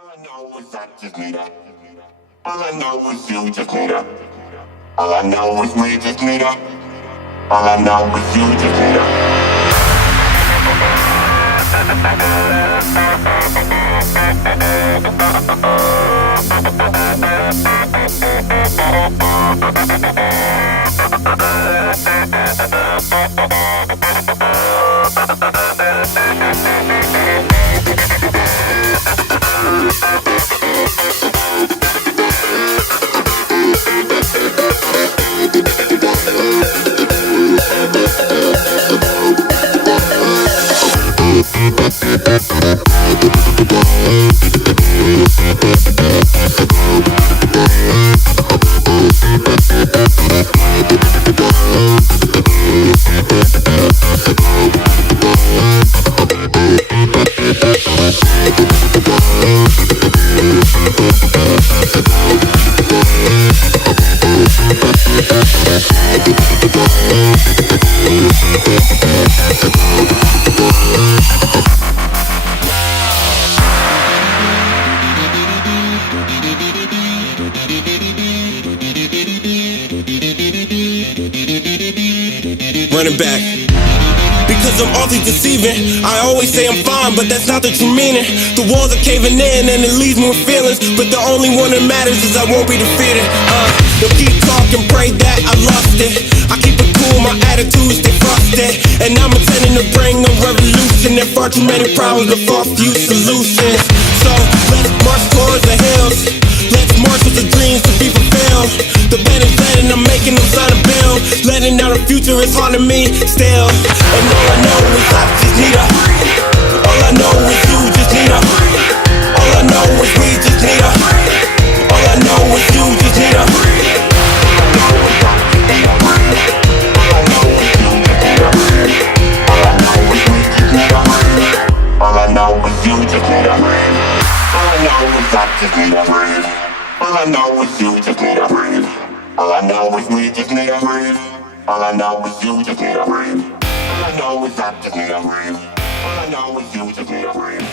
All I know is I just need her. All I know is you just need her. All I know is we just need her. All I know is you just need her. Running back. Because I'm awfully deceiving. I always say I'm fine, but that's not the true meaning. The walls are caving in and it leaves me with feelings, but the only one that matters is I won't be defeated. They'll keep talking, pray that I lost it. I keep it cool, my attitude stay frosted, and I'm intending to bring a revolution. There far too many problems, but far few solutions. So let's march towards the hills. Let's march with the dreams to be fulfilled. The band is letting, I'm making them sign a bill. Letting out the future is hard to me still. And all I know is I just need her. All I know is you just need her. All I know is we just need her. All I know is you just need her. All I know is you just need her. All I know is I just need her. All I know is you just need her. All I know is we just need her. All I know is you just need her. All I know is I just need her. All I know is you just need her.